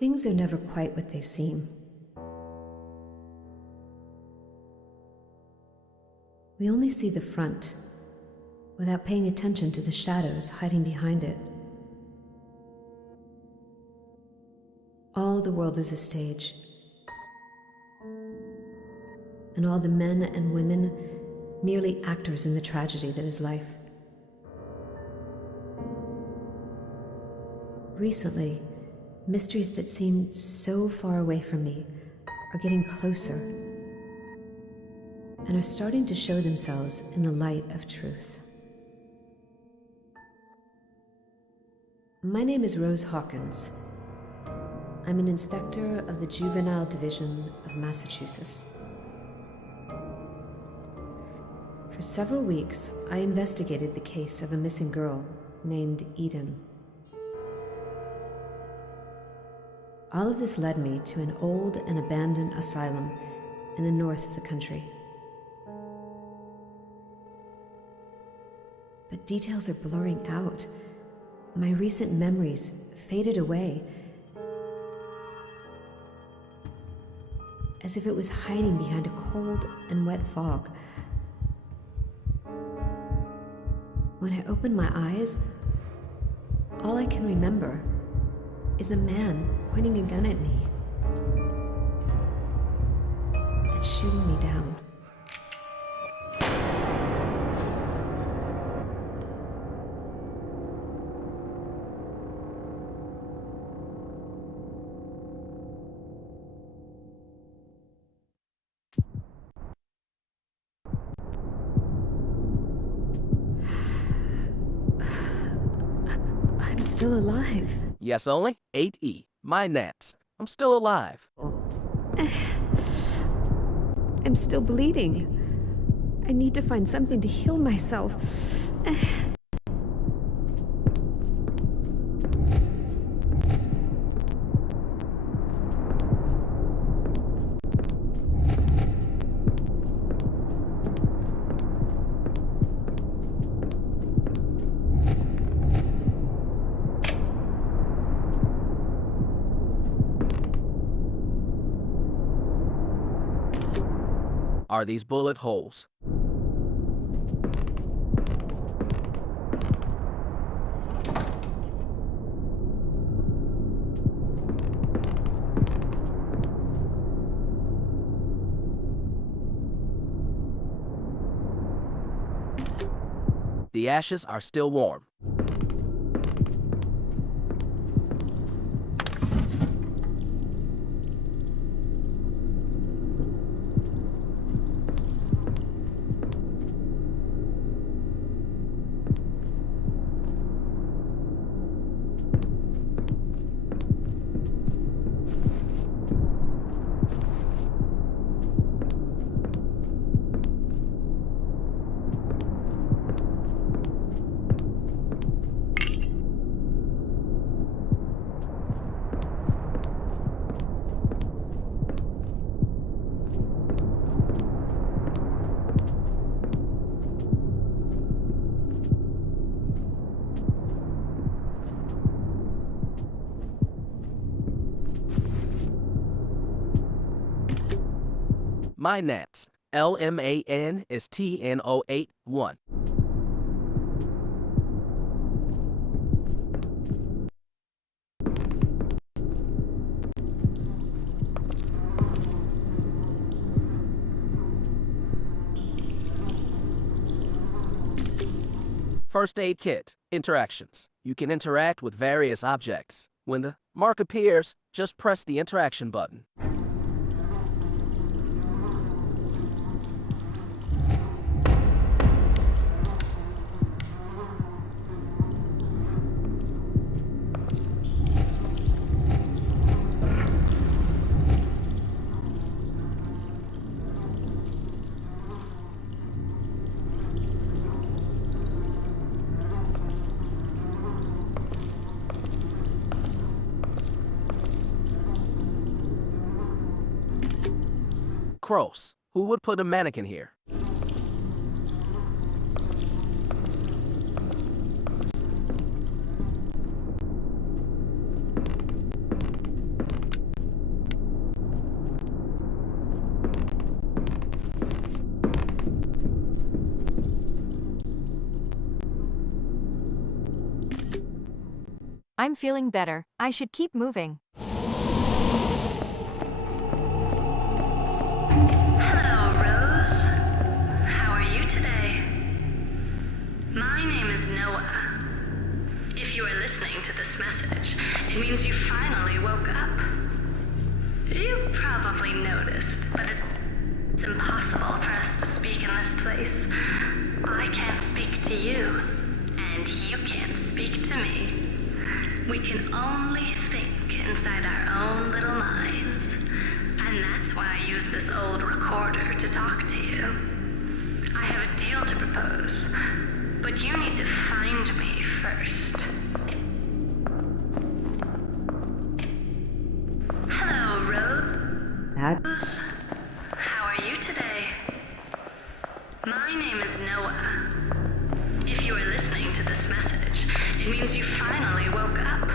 Things are never quite what they seem. We only see the front, without paying attention to the shadows hiding behind it. All the world is a stage, and all the men and women merely actors in the tragedy that is life. Recently, mysteries that seemed so far away from me are getting closer and are starting to show themselves in the light of truth. My name is Rose Hawkins. I'm an inspector of the Juvenile Division of Massachusetts. For several weeks, I investigated the case of a missing girl named Eden. All of this led me to an old and abandoned asylum in the north of the country. But details are blurring out. My recent memories faded away, as if it was hiding behind a cold and wet fog. When I open my eyes, all I can remember is a man pointing a gun at me and shooting me down. I'm still alive. Yes, only 8E. My Nats. I'm still alive. I'm still bleeding. I need to find something to heal myself. Are these bullet holes? The ashes are still warm. My Nats. LMAN is TN081. First aid kit. Interactions. You can interact with various objects. When the mark appears, just press the interaction button. Cross. Who would put a mannequin here? I'm feeling better. I should keep moving. Hello, Rose. How are you today? My name is Noah. If you are listening to this message, it means you finally woke up. You probably noticed, but it's impossible for us to speak in this place. I can't speak to you, and you can't speak to me. We can only think inside our own little minds, and that's why I use this old recorder to talk to you. I have a deal to propose, but you need to find me first. Hello, Rose. How are you today? My name is Noah. If you are listening to this message, it means you finally woke up.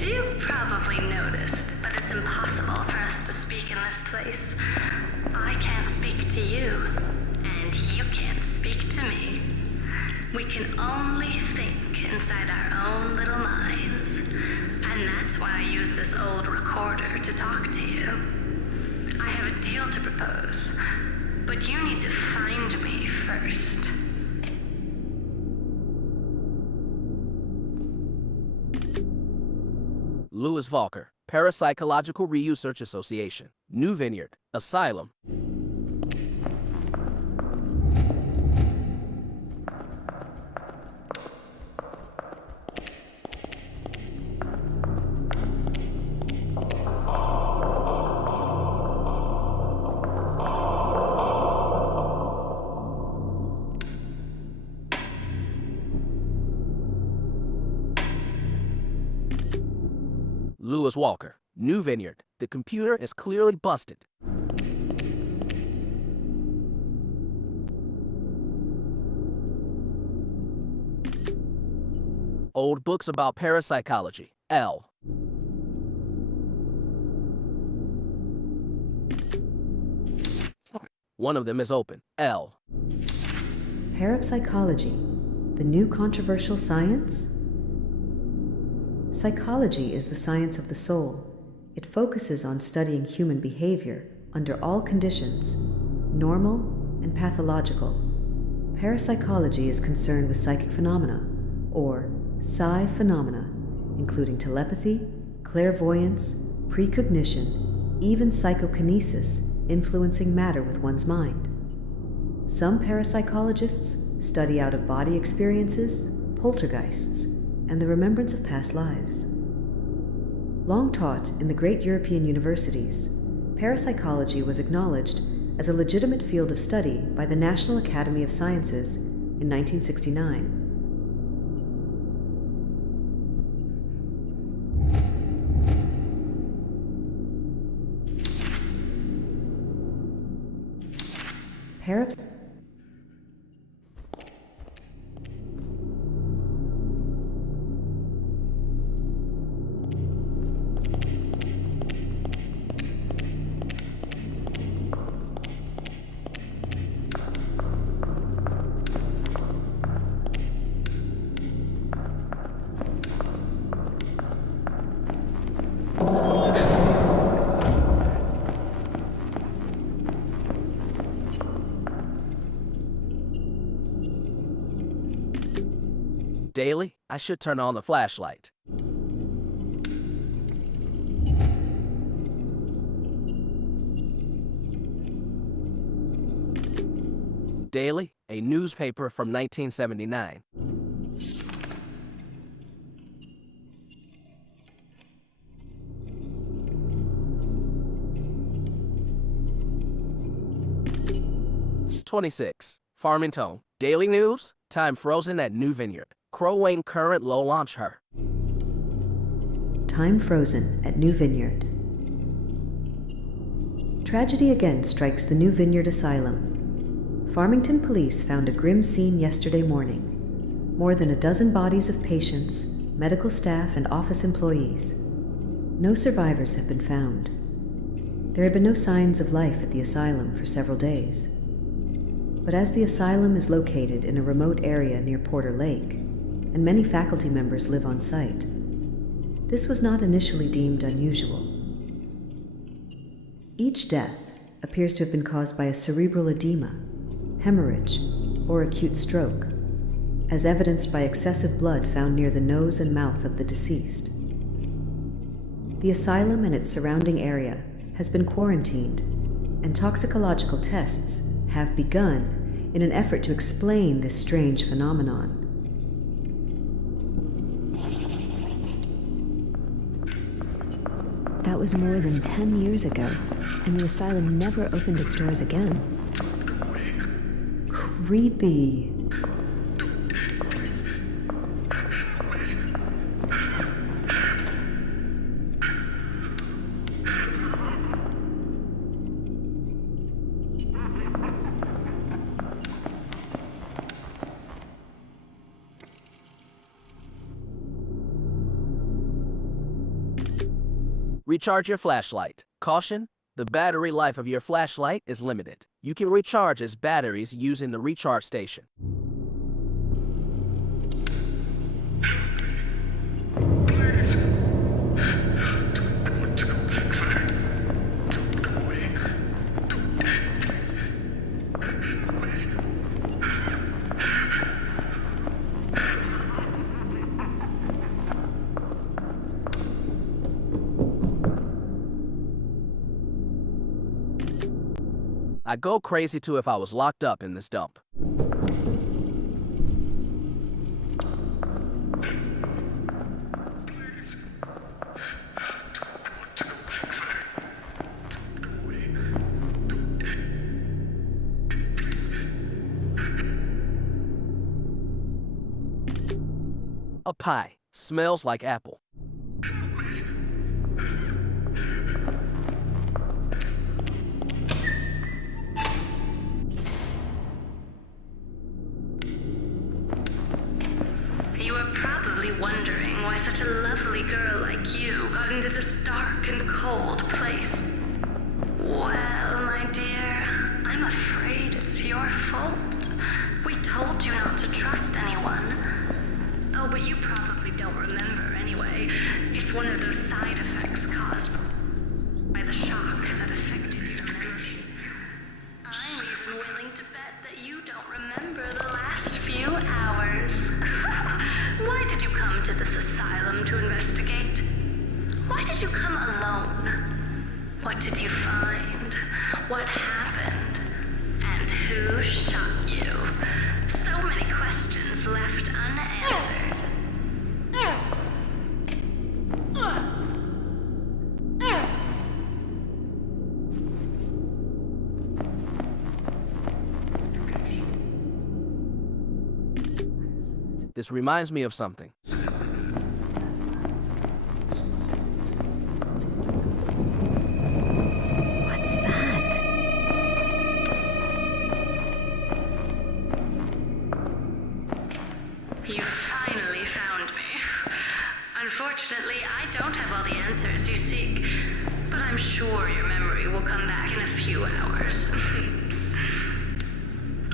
You probably noticed, but it's impossible for us to speak in this place. I can't speak to you, and you can't speak to me. We can only think inside our own little minds, and that's why I use this old recorder to talk to you. I have a deal to propose, but you need to find me first. Louis Volker, Parapsychological Research Association, New Vineyard, Asylum. Louis Walker, New Vineyard. The computer is clearly busted. Old books about parapsychology. L. One of them is open. L. Parapsychology, the new controversial science? Psychology is the science of the soul. It focuses on studying human behavior under all conditions, normal and pathological. Parapsychology is concerned with psychic phenomena, or psi phenomena, including telepathy, clairvoyance, precognition, even psychokinesis, influencing matter with one's mind. Some parapsychologists study out-of-body experiences, poltergeists, and the remembrance of past lives. Long taught in the great European universities, parapsychology was acknowledged as a legitimate field of study by the National Academy of Sciences in 1969. Daily, I should turn on the flashlight. Daily, a newspaper from 1979. '26. Farmington. Daily News. Time frozen at New Vineyard. Crow Wing current low launch her. Time frozen at New Vineyard. Tragedy again strikes the New Vineyard Asylum. Farmington police found a grim scene yesterday morning. More than a dozen bodies of patients, medical staff, and office employees. No survivors have been found. There had been no signs of life at the asylum for several days. But as the asylum is located in a remote area near Porter Lake, and many faculty members live on site. This was not initially deemed unusual. Each death appears to have been caused by a cerebral edema, hemorrhage, or acute stroke, as evidenced by excessive blood found near the nose and mouth of the deceased. The asylum and its surrounding area has been quarantined, and toxicological tests have begun in an effort to explain this strange phenomenon. That was more than 10 years ago, and the asylum never opened its doors again. Creepy. Recharge your flashlight. Caution, the battery life of your flashlight is limited. You can recharge its batteries using the recharge station. I'd go crazy too if I was locked up in this dump. A pie. Smells like apple. Wondering why such a lovely girl like you got into this dark and cold place. Well, my dear, I'm afraid it's your fault. We told you not to trust anyone. Oh, but you probably don't remember anyway. It's one of those side effects caused by the shock that affected your memory. I'm even willing to bet that you don't remember the last few hours. Why did you come to this asylum to investigate? Why did you come alone? What did you find? What happened? And who shot you? So many questions left unanswered. This reminds me of something. What's that? You finally found me. Unfortunately, I don't have all the answers you seek, but I'm sure your memory will come back in a few hours.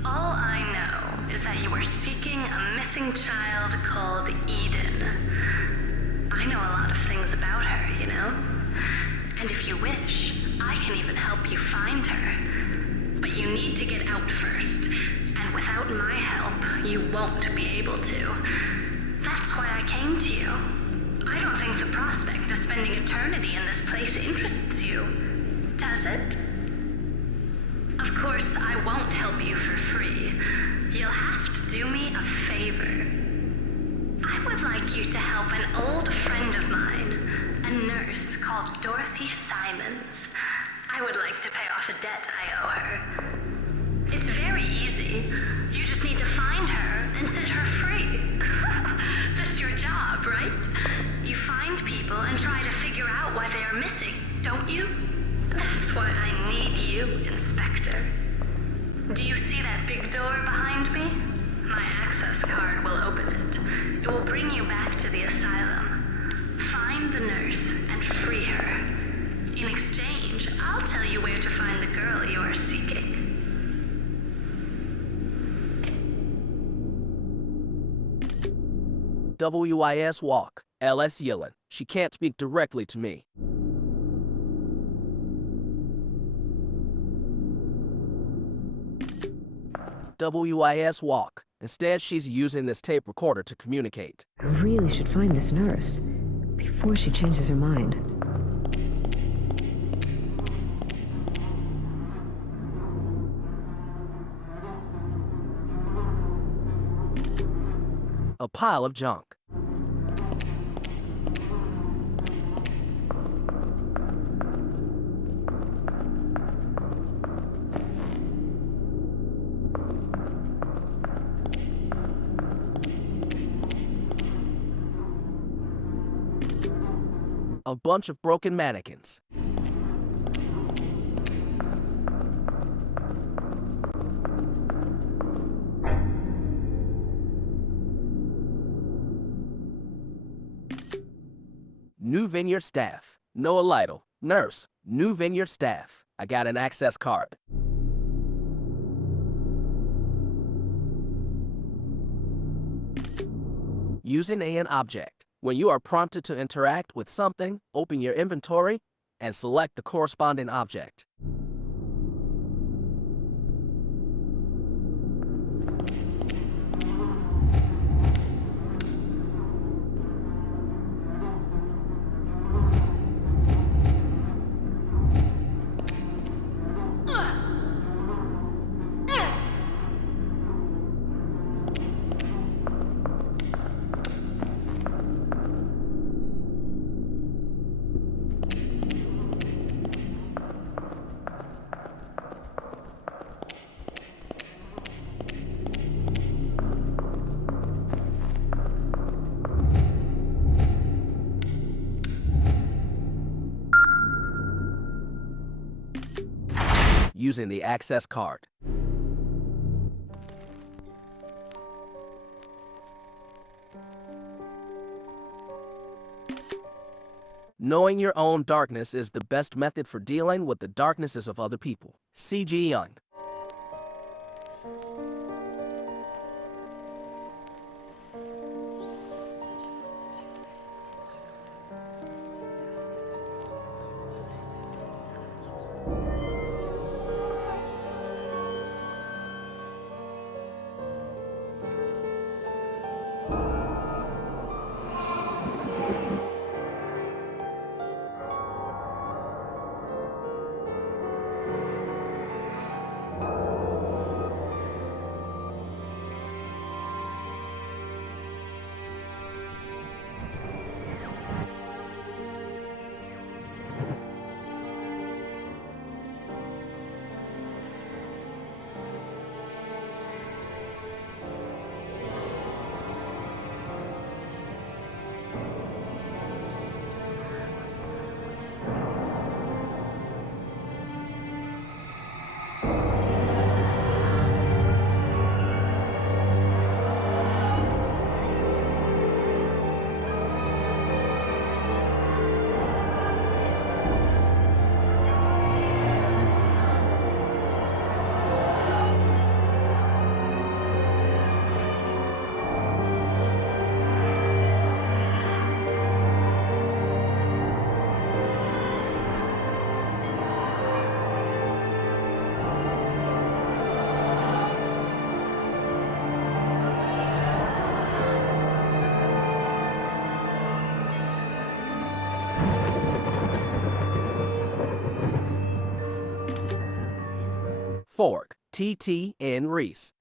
All I know is that you are seeking a missing child called Eden. I know a lot of things about her, you know? And if you wish, I can even help you find her. But you need to get out first, and without my help, you won't be able to. That's why I came to you. I don't think the prospect of spending eternity in this place interests you, does it? Of course, I won't help you for free. You'll have to do me a favor. I would like you to help an old friend of mine, a nurse called Dorothy Simons. I would like to pay off a debt I owe her. It's very easy. You just need to find her and set her free. That's your job, right? You find people and try to figure out why they are missing, don't you? That's why I need you, Inspector. Do you see that big door behind me? My access card will open it. It will bring you back to the asylum. Find the nurse and free her. In exchange, I'll tell you where to find the girl you are seeking. WIS walk, LS yelling. She can't speak directly to me. WIS walk. Instead, she's using this tape recorder to communicate. I really should find this nurse before she changes her mind. A pile of junk. A bunch of broken mannequins. New Vineyard staff. Noah Lytle, nurse. New Vineyard staff. I got an access card. Using an object. When you are prompted to interact with something, open your inventory and select the corresponding object. Using the access card. Knowing your own darkness is the best method for dealing with the darknesses of other people. C.G. Young. Fork, T.T. N. Reese.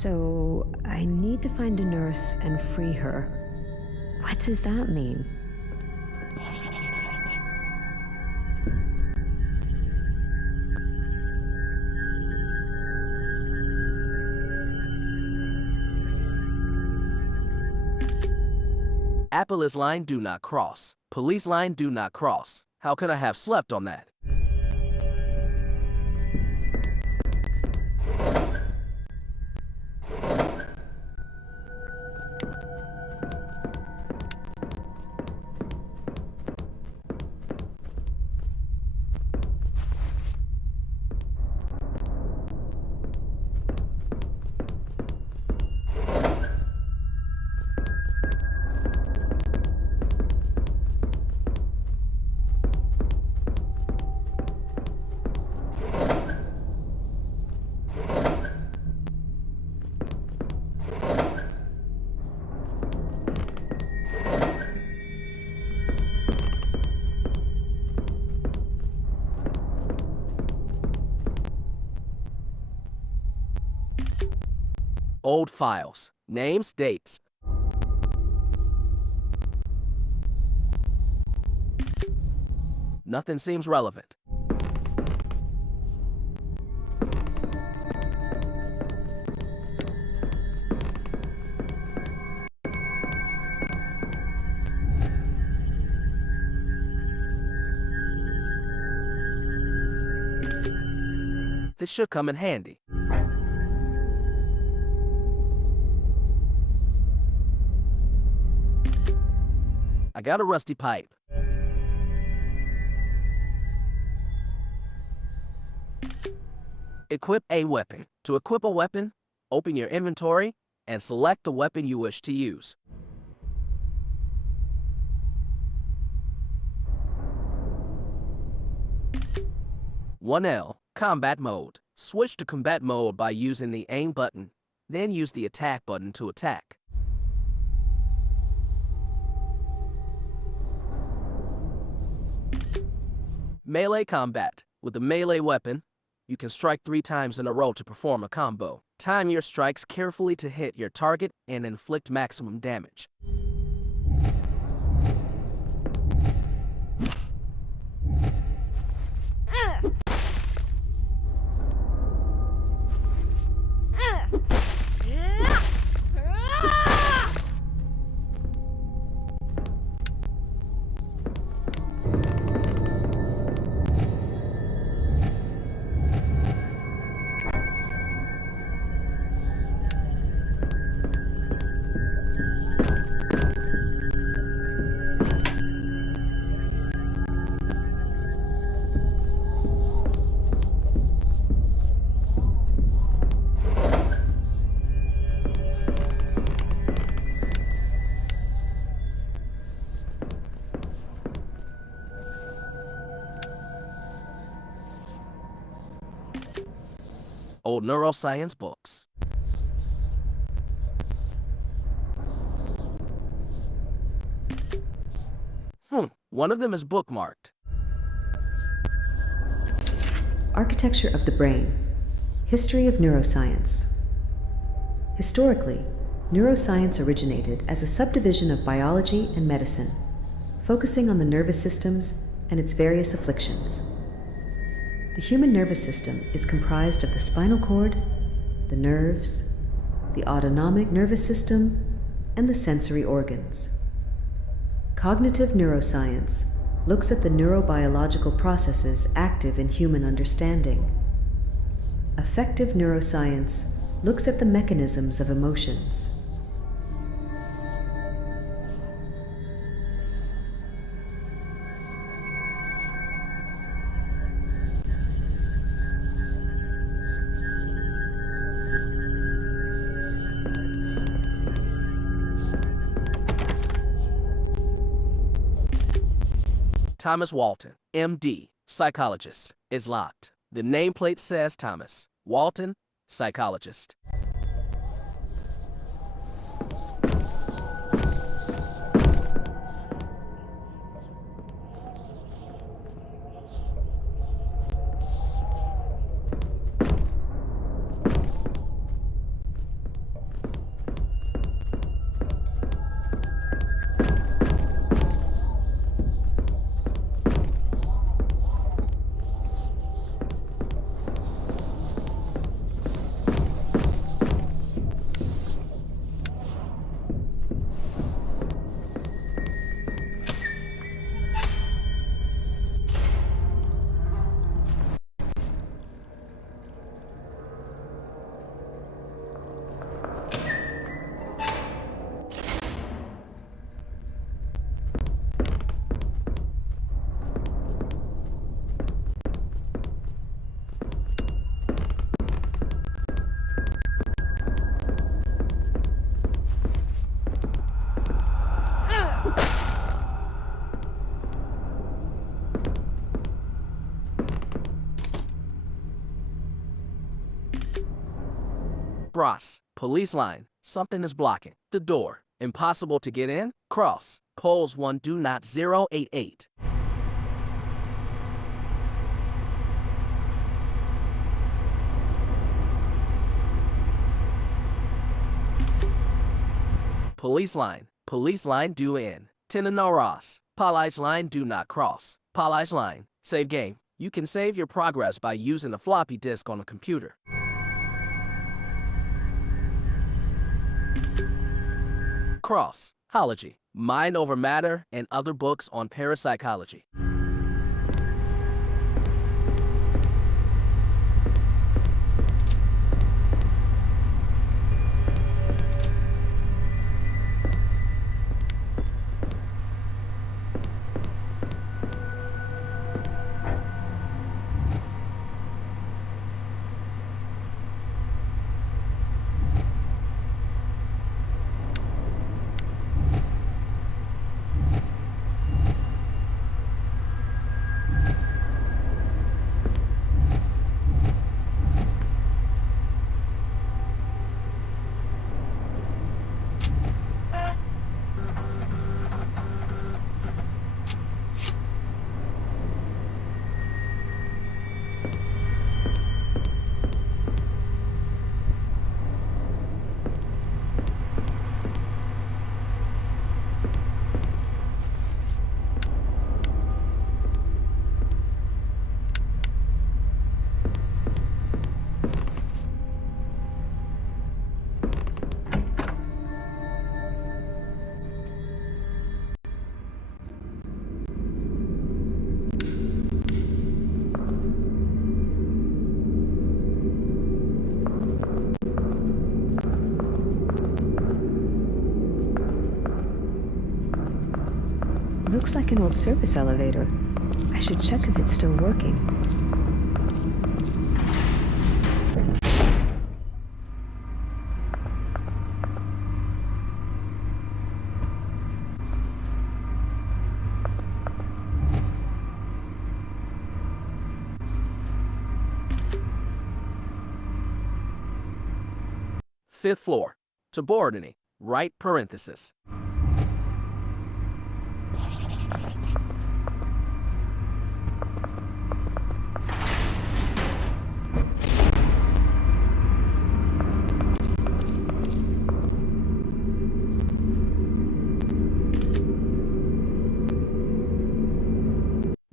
So, I need to find a nurse and free her. What does that mean? Apple is line do not cross. Police line do not cross. How could I have slept on that? Old files, names, dates. Nothing seems relevant. This should come in handy. I got a rusty pipe. Equip a weapon. To equip a weapon, open your inventory and select the weapon you wish to use. One L, combat mode. Switch to combat mode by using the aim button, then use the attack button to attack. Melee combat. With a melee weapon, you can strike 3 times in a row to perform a combo. Time your strikes carefully to hit your target and inflict maximum damage. Old neuroscience books. One of them is bookmarked. Architecture of the Brain. History of Neuroscience. Historically, neuroscience originated as a subdivision of biology and medicine, focusing on the nervous systems and its various afflictions. The human nervous system is comprised of the spinal cord, the nerves, the autonomic nervous system, and the sensory organs. Cognitive neuroscience looks at the neurobiological processes active in human understanding. Affective neuroscience looks at the mechanisms of emotions. Thomas Walton, MD, psychologist, is locked. The nameplate says Thomas Walton, psychologist. Bros. Police line. Something is blocking the door. Impossible to get in. Cross. Poles 1 do not 088. Police line do in. Tinanaras. Police line do not cross. Police line. Save game. You can save your progress by using a floppy disk on a computer. Cross. Hology. Mind Over Matter and other books on parapsychology. Looks like an old service elevator. I should check if it's still working. Fifth floor. Subordinate. Right parenthesis.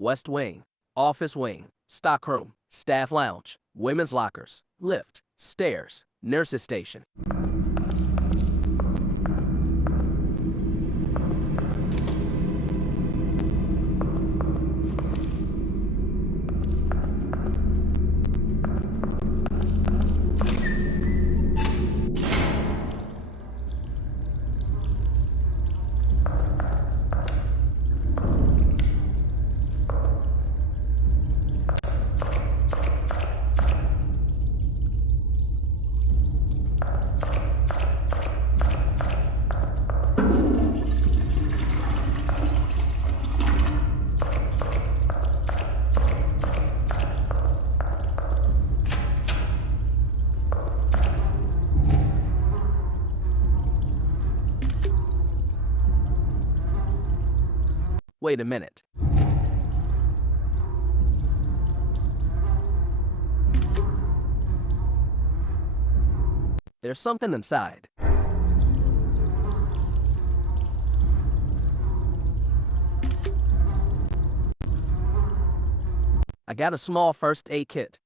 West wing, office wing, stockroom, staff lounge, women's lockers, lift, stairs, nurses station. Wait a minute. There's something inside. I got a small first aid kit.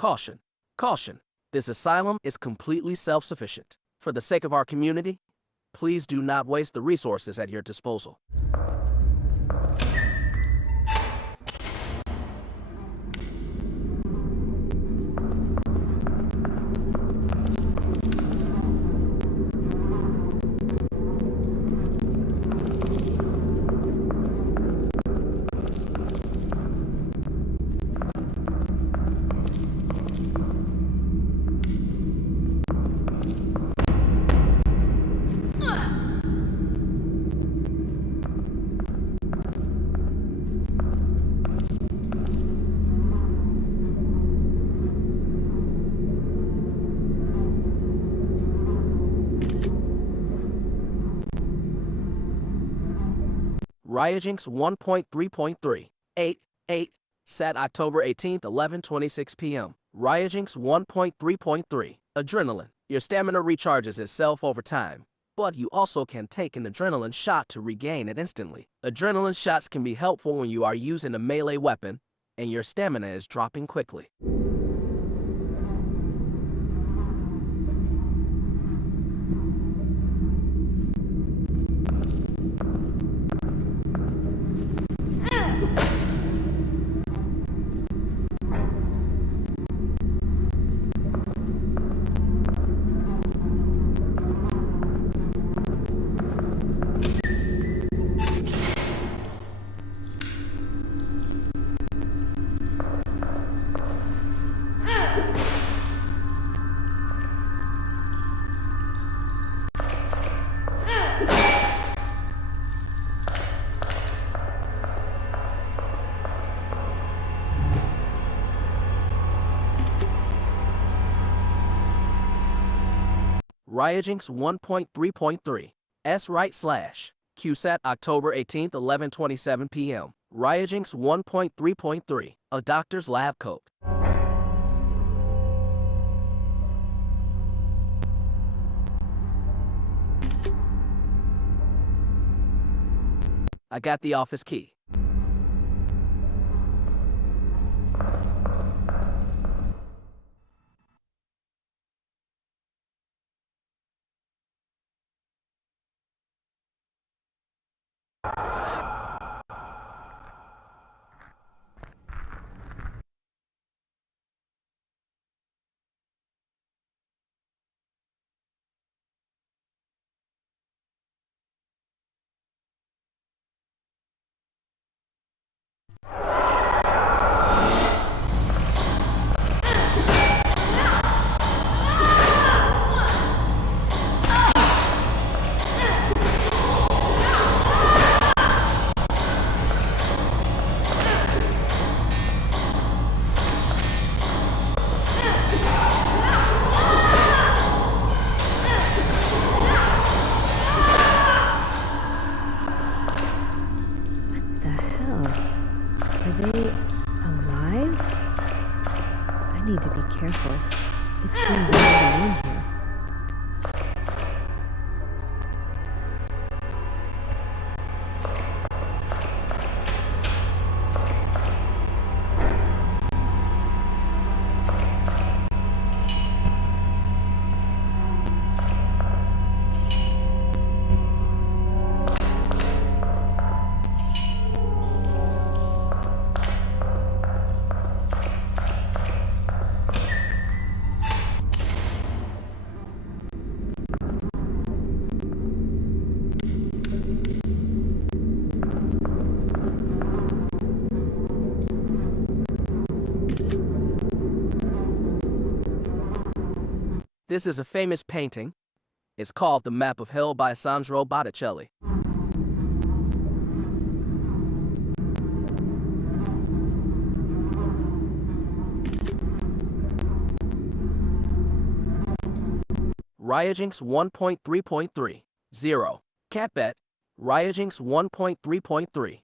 Caution. Caution. This asylum is completely self-sufficient. For the sake of our community, please do not waste the resources at your disposal. RYUJINX 1.3.3 8 set October 18th 11:26 p.m. RYUJINX 1.3.3 Adrenaline. Your stamina recharges itself over time, but you also can take an adrenaline shot to regain it instantly. Adrenaline shots can be helpful when you are using a melee weapon and your stamina is dropping quickly. RYUJINX 1.3.3 S Q set October 18th 11:27 p.m. RYUJINX 1.3.3 A Doctor's Lab Coat. I got the office key. Need to be careful. It seems I'm alone here. This is a famous painting. It's called The Map of Hell by Sandro Botticelli. RYUJINX 1.3.3 0 Catbet RYUJINX 1.3.3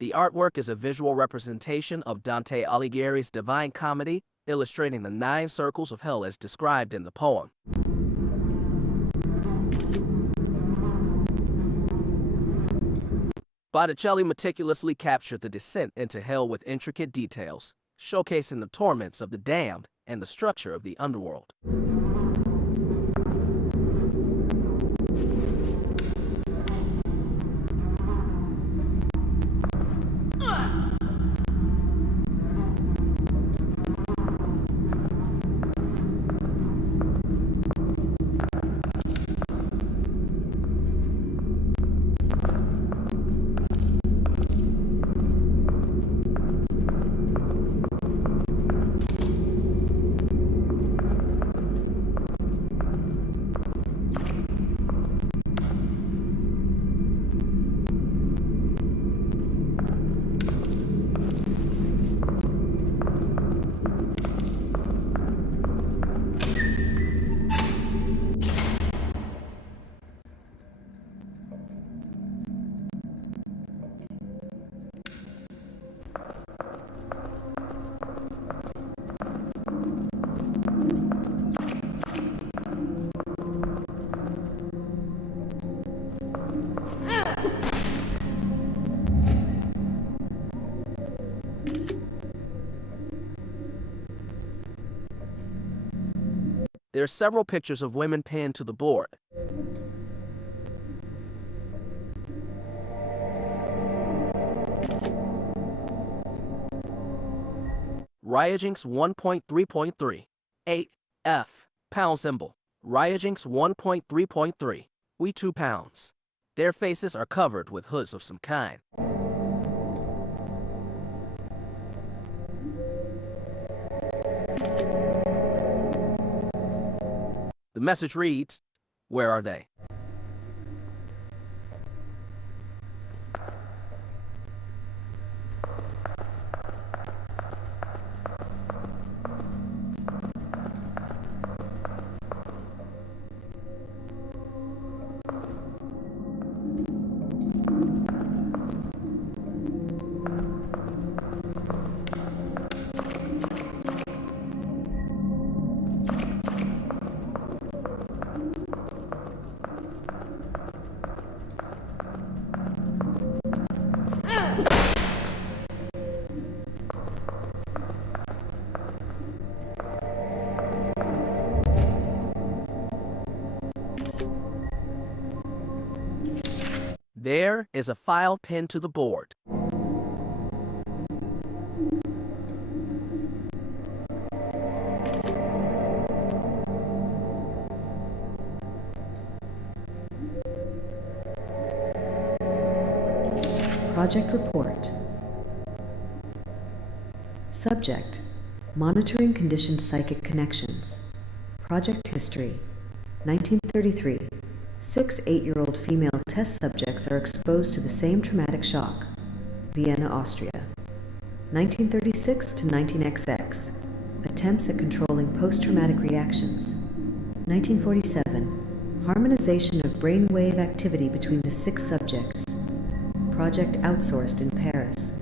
The artwork is a visual representation of Dante Alighieri's Divine Comedy, illustrating the 9 circles of hell as described in the poem. Botticelli meticulously captured the descent into hell with intricate details, showcasing the torments of the damned and the structure of the underworld. There are several pictures of women pinned to the board. RYUJINX 1.3.3 8F pound symbol. RYUJINX 1.3.3 we 2 pounds. Their faces are covered with hoods of some kind. The message reads, "Where are they?" There is a file pinned to the board. Project Report. Subject: Monitoring Conditioned Psychic Connections. Project History: 1933. 6 8-year-old female test subjects are exposed to the same traumatic shock. Vienna, Austria. 1936 to 19XX. Attempts at controlling post-traumatic reactions. 1947. Harmonization of brainwave activity between the 6 subjects. Project outsourced in Paris.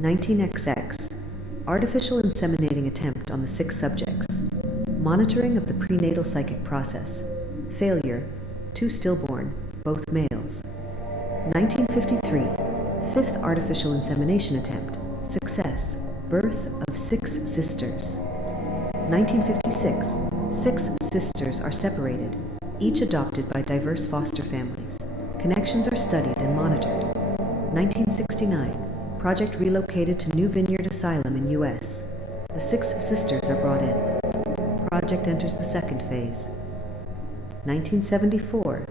19XX. Artificial inseminating attempt on the 6 subjects. Monitoring of the prenatal psychic process. Failure. 2 stillborn, both males. 1953. 5th artificial insemination attempt. Success. Birth of 6 sisters. 1956. 6 sisters are separated, each adopted by diverse foster families. Connections are studied and monitored. 1969. Project relocated to New Vineyard Asylum in U.S. The 6 sisters are brought in. Project enters the 2nd phase. 1974.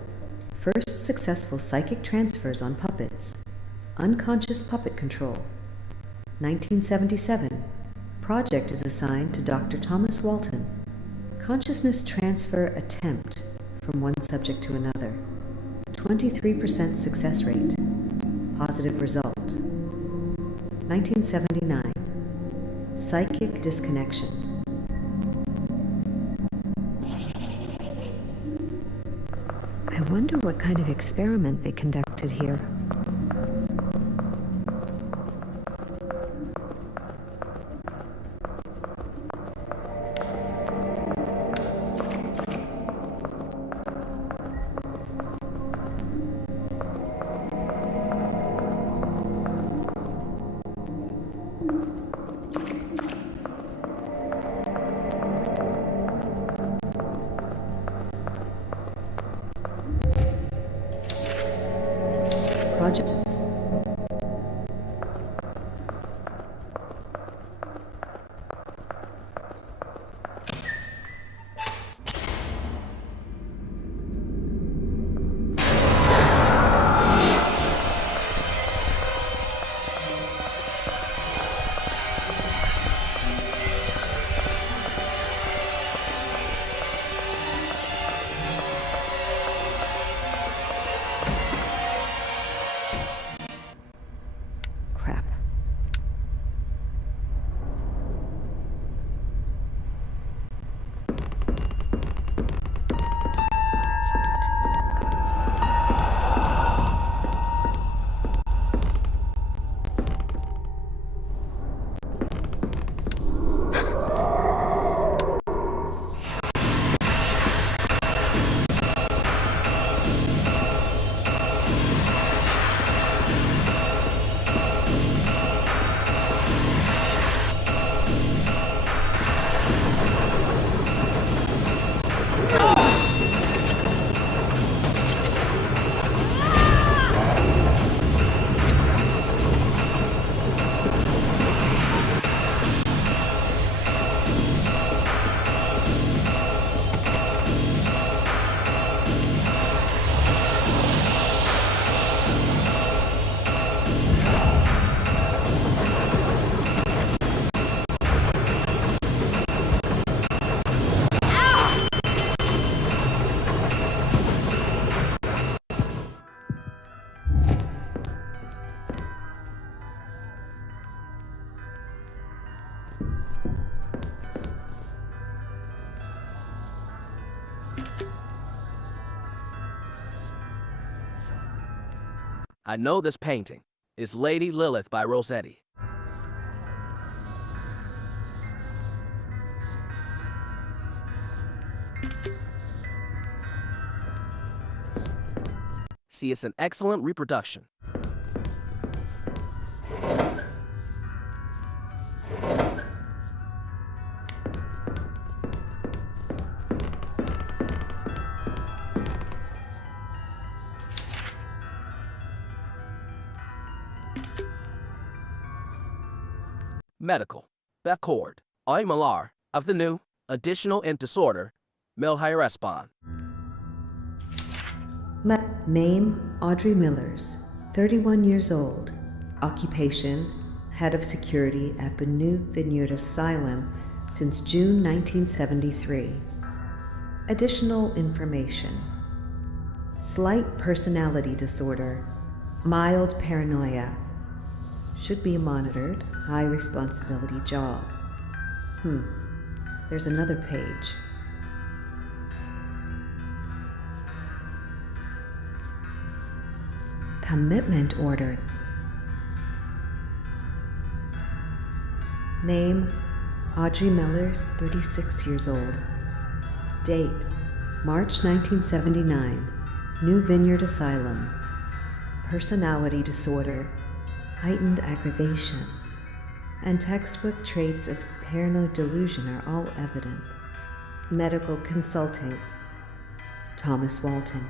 First successful psychic transfers on puppets. Unconscious puppet control. 1977. Project is assigned to Dr. Thomas Walton. Consciousness transfer attempt from one subject to another. 23% success rate. Positive result. 1979. Psychic disconnection. I wonder what kind of experiment they conducted here. I know this painting. It's Lady Lilith by Rossetti. See, it's an excellent reproduction. Medical. Becord. Oimalar of the new, additional and disorder, Melhirespon. Name, Audrey Millers, 31 years old. Occupation, head of security at Benue Vineyard Asylum since June 1973. Additional information. Slight personality disorder, mild paranoia. Should be monitored, high responsibility job. There's another page. Commitment order. Name, Audrey Mellers, 36 years old. Date, March 1979, New Vineyard Asylum. Personality disorder, heightened aggravation, and textbook traits of paranoid delusion are all evident. Medical consultant, Thomas Walton.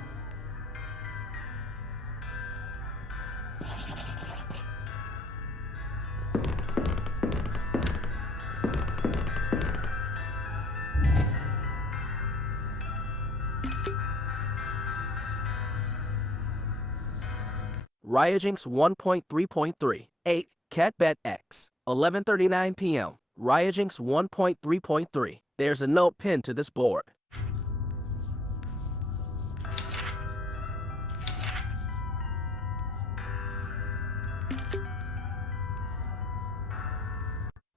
RYUJINX 1.3.3. 8. Catbet X. 11:39 p.m. RYUJINX 1.3.3. There's a note pinned to this board.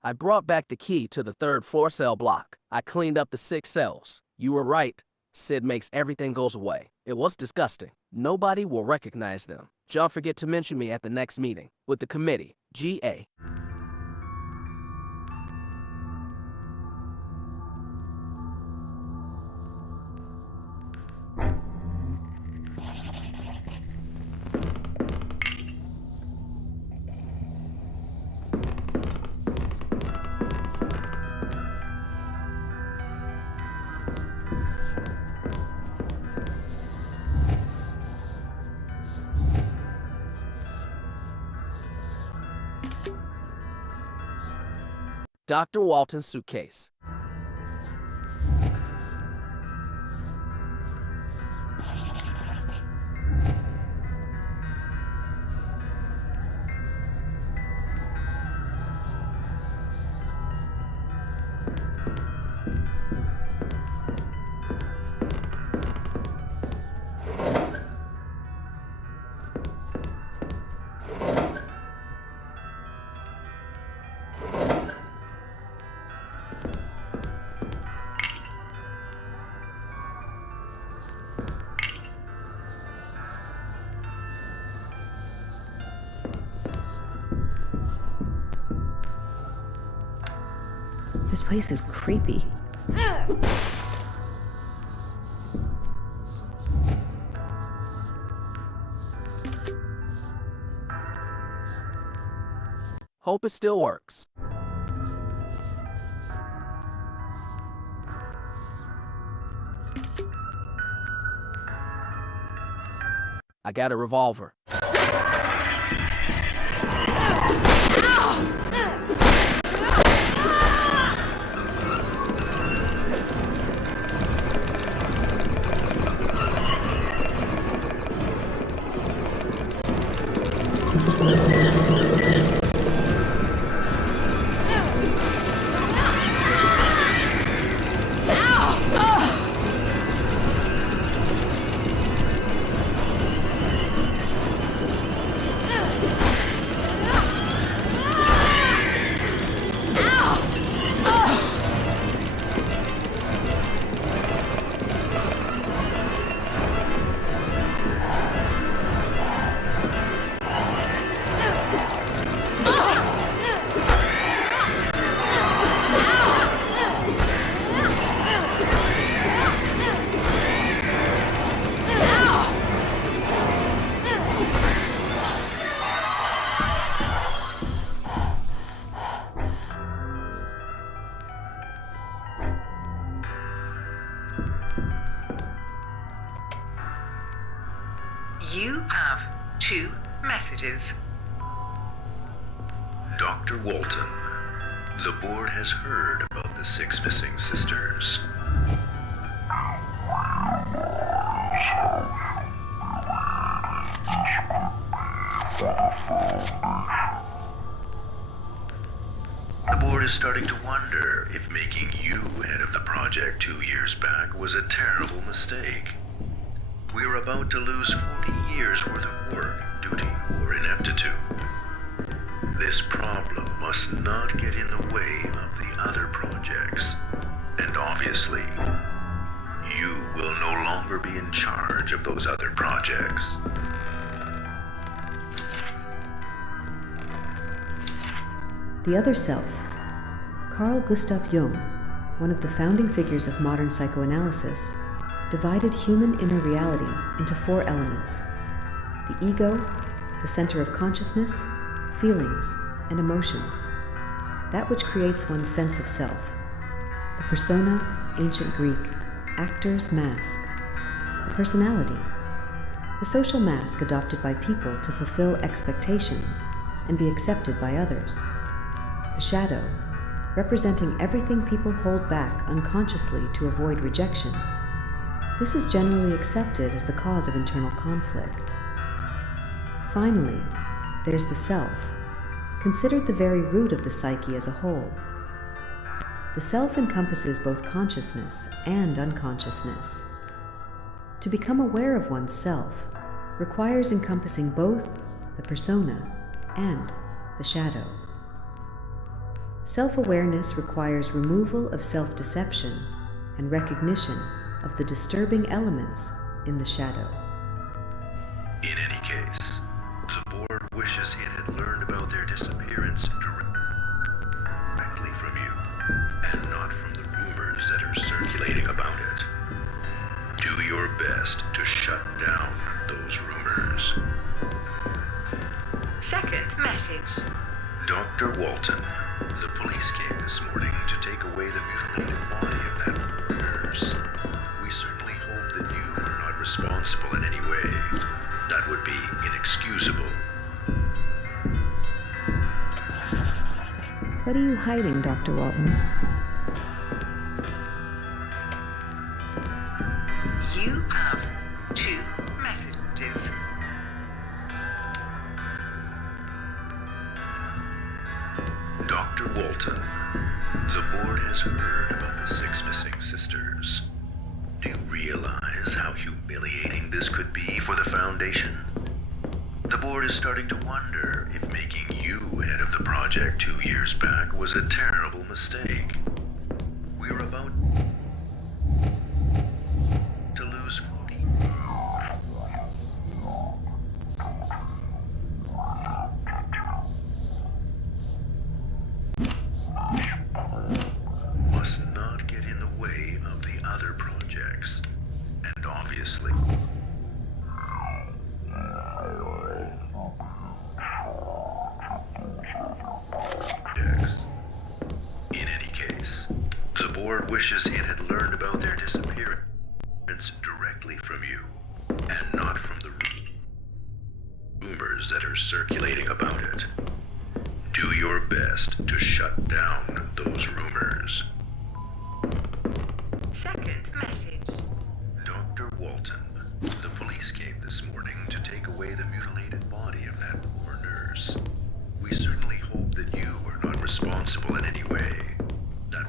I brought back the key to the 3rd floor cell block. I cleaned up the 6 cells. You were right. Sid makes everything goes away. It was disgusting. Nobody will recognize them. Don't forget to mention me at the next meeting with the committee, GA. Dr. Walton's suitcase. This place is creepy. Hope it still works. I got a revolver. You have 2 messages. Dr. Walton, the board has heard about the 6 missing sisters. The board is starting to wonder if making you head of the project 2 years back was a terrible mistake. We are about to lose 40 years worth of work due to your ineptitude. This problem must not get in the way of the other projects. And obviously, you will no longer be in charge of those other projects. The other self, Carl Gustav Jung, one of the founding figures of modern psychoanalysis, divided human inner reality into 4 elements: the ego, the center of consciousness, feelings, and emotions, that which creates one's sense of self, the persona, ancient Greek, actor's mask, the personality, the social mask adopted by people to fulfill expectations and be accepted by others, the shadow, representing everything people hold back unconsciously to avoid rejection. This is generally accepted as the cause of internal conflict. Finally, there's the self, considered the very root of the psyche as a whole. The self encompasses both consciousness and unconsciousness. To become aware of one's self requires encompassing both the persona and the shadow. Self-awareness requires removal of self-deception and recognition of the disturbing elements in the shadow. In any case, the board wishes it had learned about their disappearance directly from you, and not from the rumors that are circulating about it. Do your best to shut down those rumors. Second message. Dr. Walton, the police came this morning to take away the mutilated body of that poor nurse. We certainly hope that you are not responsible in any way. That would be inexcusable. What are you hiding, Dr. Walton? You have 2 messages. Dr. Walton, the board has heard about the 6 missing sisters. Do you realize how humiliating this could be for the Foundation? The board is starting to wonder if making you head of the project 2 years back was a terrible mistake. We're about to lose 40. Must not get in the way of the other projects. And obviously, in any case, the board wishes it had learned about their disappearance directly from you, and not from the rumors that are circulating about it. Do your best to shut down those rumors. Second message. Dr. Walton, the police came this morning to take away the mutilated body of that poor nurse. We certainly hope that you are not responsible in any way. That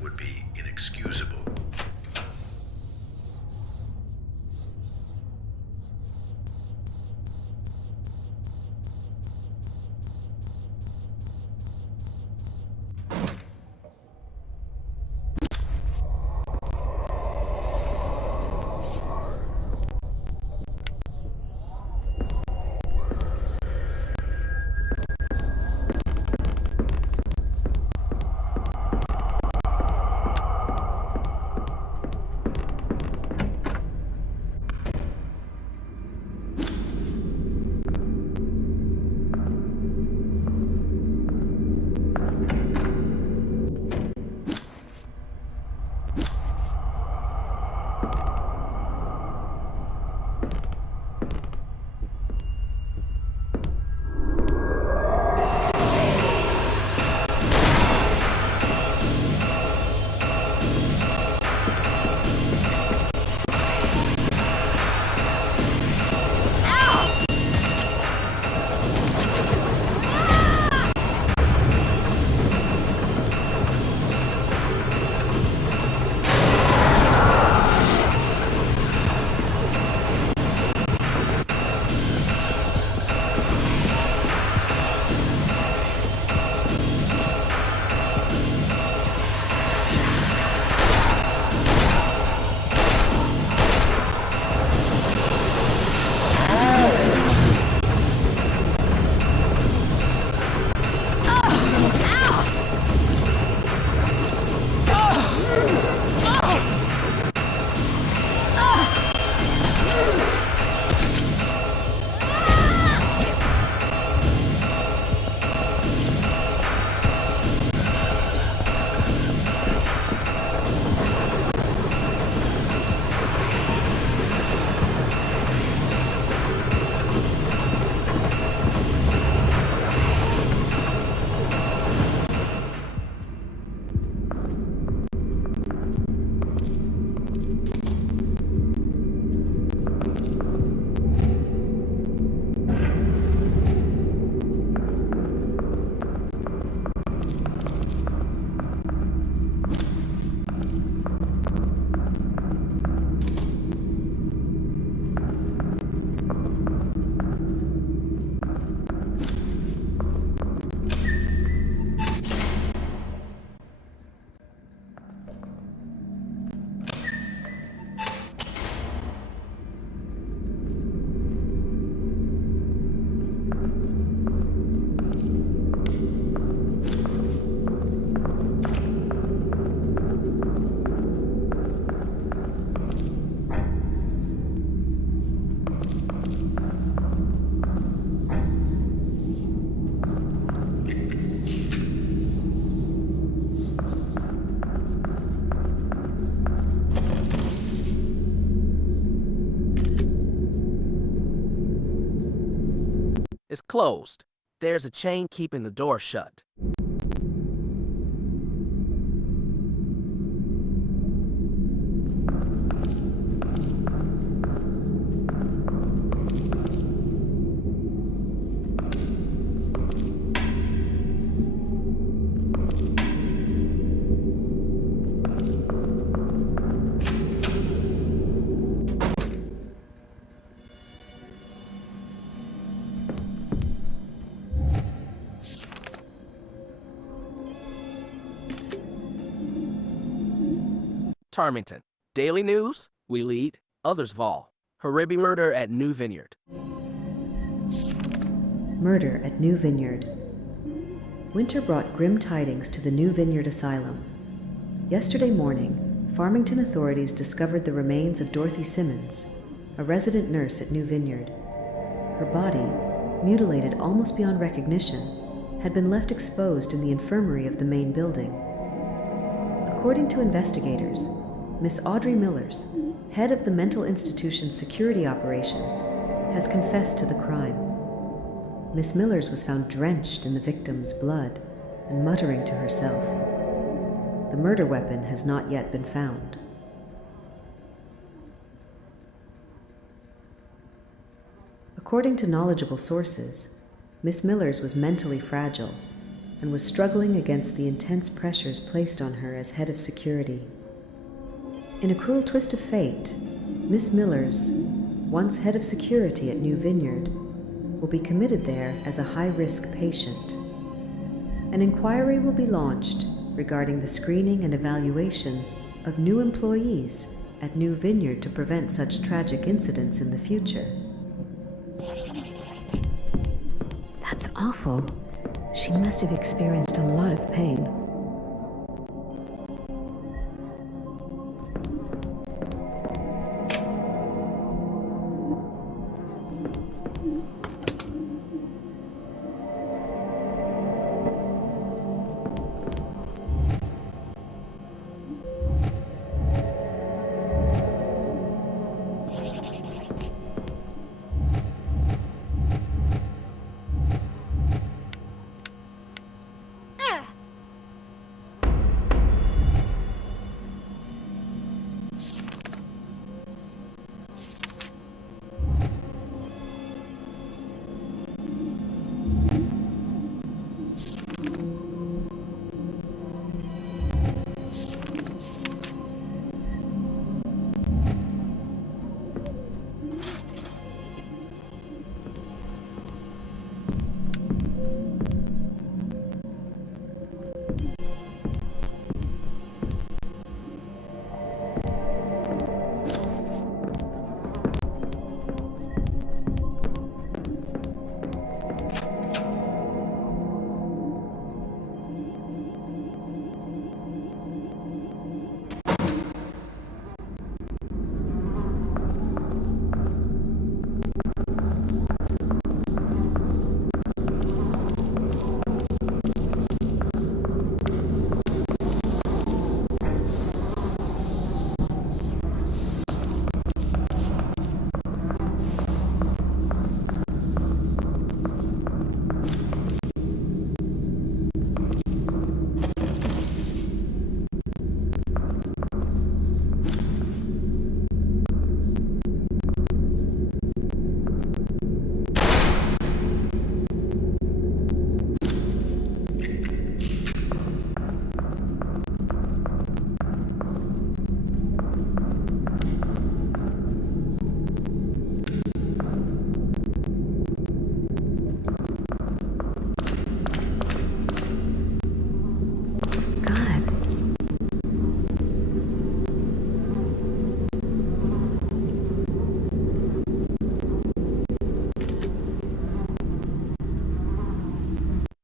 would be inexcusable. is closed. There's a chain keeping the door shut. Tarmington. Daily news, we lead, others vol. Haribi murder at New Vineyard. Murder at New Vineyard. Winter brought grim tidings to the New Vineyard Asylum. Yesterday morning, Farmington authorities discovered the remains of Dorothy Simmons, a resident nurse at New Vineyard. Her body, mutilated almost beyond recognition, had been left exposed in the infirmary of the main building. According to investigators, Miss Audrey Millers, head of the mental institution's security operations, has confessed to the crime. Miss Millers was found drenched in the victim's blood and muttering to herself. The murder weapon has not yet been found. According to knowledgeable sources, Miss Millers was mentally fragile and was struggling against the intense pressures placed on her as head of security. In a cruel twist of fate, Miss Millers, once head of security at New Vineyard, will be committed there as a high-risk patient. An inquiry will be launched regarding the screening and evaluation of new employees at New Vineyard to prevent such tragic incidents in the future. That's awful. She must have experienced a lot of pain.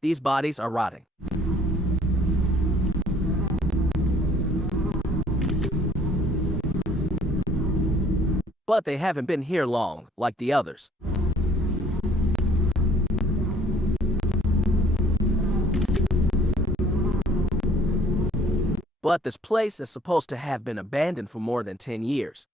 These bodies are rotting. But they haven't been here long, like the others. But this place is supposed to have been abandoned for more than 10 years.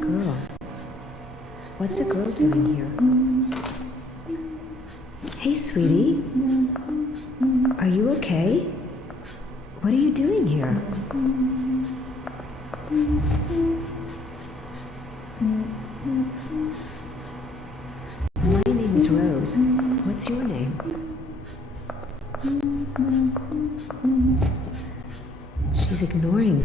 Girl. What's a girl doing here? Hey, sweetie. Are you okay? What are you doing here? My name is Rose. What's your name? She's ignoring.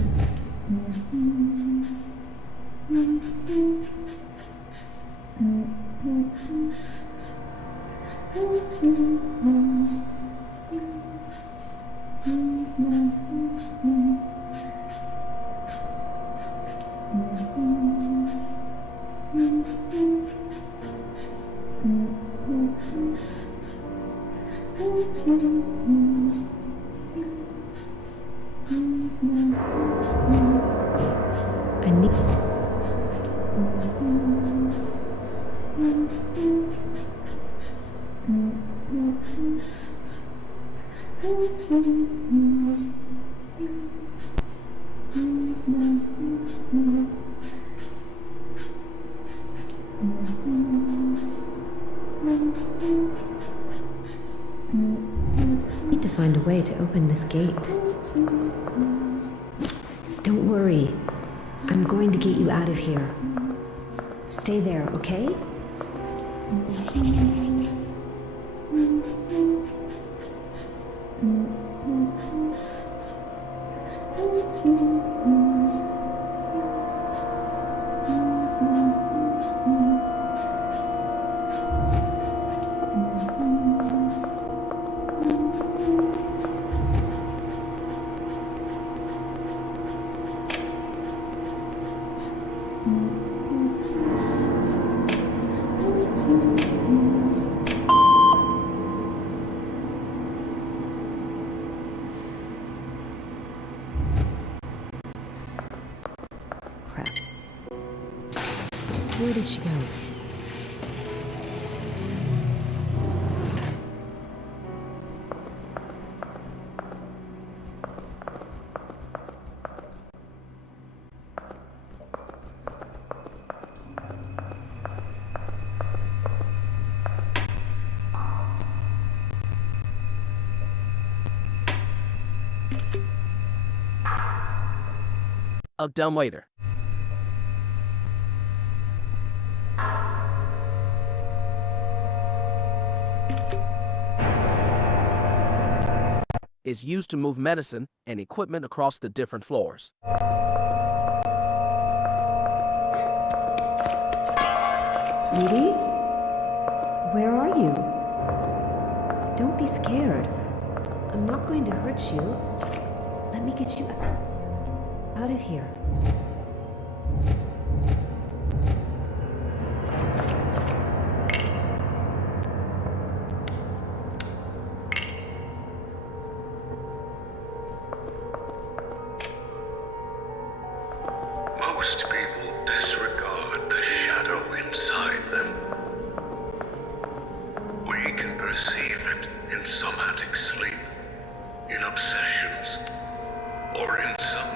I need. Need to find a way to open this gate. Don't worry. I'm going to get you out of here. Stay there, okay? Crap. Where did she go? A dumb waiter. Is used to move medicine and equipment across the different floors. Sweetie? Where are you? Don't be scared. I'm not going to hurt you. Let me get you out of here. Most people disregard the shadow inside them. We can perceive it in somatic sleep, in obsessions, or in some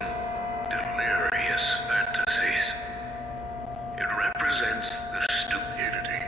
delirious fantasies. It represents the stupidity